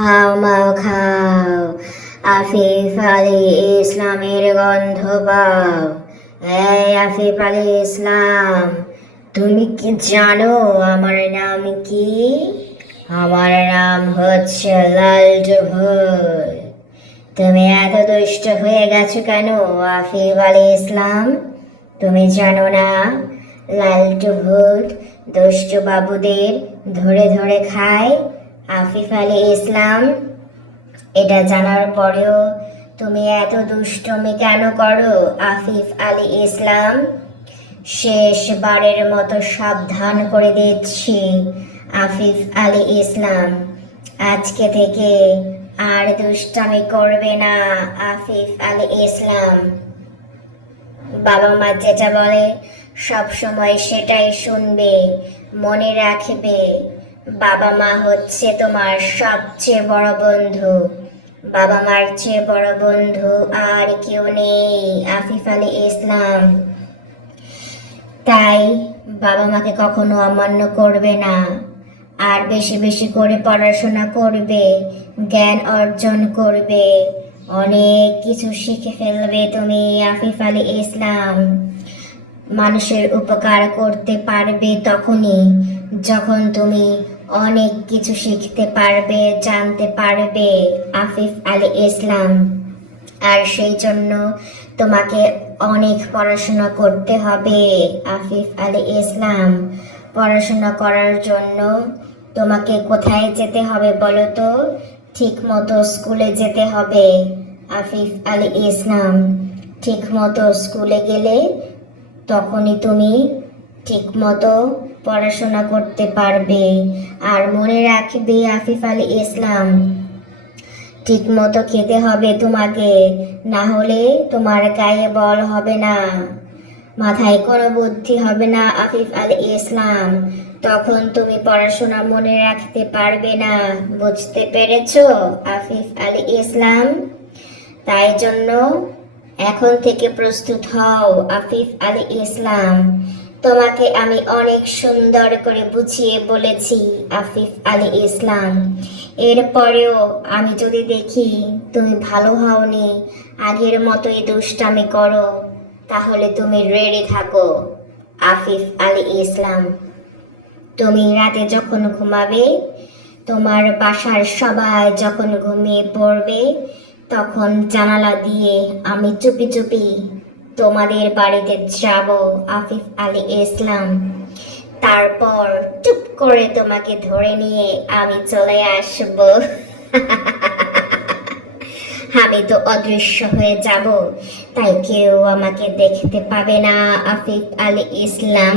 মাও খাও, আফিফ আলী ইসলামের গন্ধ পাও। এই আফিফ আলী ইসলাম, তুমি কি জানো আমার নাম কি? আমার নাম হচ্ছে লালটু ভূত। তুমি এত দুষ্ট হয়ে গেছো কেন আফিফ আলী ইসলাম? তুমি জানো না লালটু ভূত দুষ্ট বাবুদের ধরে ধরে খায়? আফিফ আলী ইসলাম, এটা জানার পরেও তুমি এত দুষ্টুমি কেন করো আফিফ আলী ইসলাম? শেষবারের মতো সাবধান করে দিচ্ছি আফিফ আলী ইসলাম, আজকে থেকে আর দুষ্টামি করবে না আফিফ আলী ইসলাম। বাবা মা যেটা বলে সব সময় সেটাই শুনবে, মনে রাখবে বাবা মা হচ্ছে তোমার সবচেয়ে বড় বন্ধু। বাবা মার চেয়ে বড় বন্ধু আর কেউ নেই আফিফ আলী ইসলাম। তাই বাবা মাকে কখনো অমান্য করবে না, আর বেশি বেশি করে পড়াশোনা করবে, জ্ঞান অর্জন করবে, অনেক কিছু শিখে ফেলবে তুমি আফিফ আলী ইসলাম। মানুষের উপকার করতে পারবে তখনই যখন তুমি অনেক কিছু শিখতে পারবে, জানতে পারবে আফিফ আলী ইসলাম। আর সেই জন্য তোমাকে অনেক পড়াশোনা করতে হবে আফিফ আলী ইসলাম। পড়াশোনা করার জন্য তোমাকে কোথায় যেতে হবে বলো তো? ঠিক মতো স্কুলে যেতে হবে আফিফ আলী ইসলাম। ঠিক মতো স্কুলে গেলে তখনই তুমি ঠিক মতো পড়াশোনা করতে পারবে। আর মনে রাখবে আফিফ আলী ইসলাম, ঠিক মতো খেতে হবে তোমাকে, না হলে তোমার গায়ে বল হবে না, মাথায় কোনো বুদ্ধি হবে না আফিফ আলী ইসলাম। তখন তুমি পড়াশোনা মনে রাখতে পারবে না, বুঝতে পেরেছো আফিফ আলী ইসলাম? তাই জন্য এখন থেকে প্রস্তুত হও আফিফ আলী ইসলাম। তোমাকে আমি অনেক সুন্দর করে বুঝিয়ে বলেছি আফিফ আলী ইসলাম। এরপরেও আমি যদি দেখি তুমি ভালো হওনি, আগের মতোই দুষ্টামি করো, তাহলে তুমি রেডি থাকো আফিফ আলী ইসলাম। তুমি রাতে যখন ঘুমাবে, তোমার বাসার সবাই যখন ঘুমিয়ে পড়বে, তখন জানালা দিয়ে আমি চুপি চুপি তোমাদের বাড়িতে যাব আফিফ আলী ইসলাম। তারপর চুপ করে তোমাকে ধরে নিয়ে আমি চলে আসব। আমি তো অদৃশ্য হয়ে যাব, তাই কেউ আমাকে দেখতে পাবে না আফিফ আলী ইসলাম।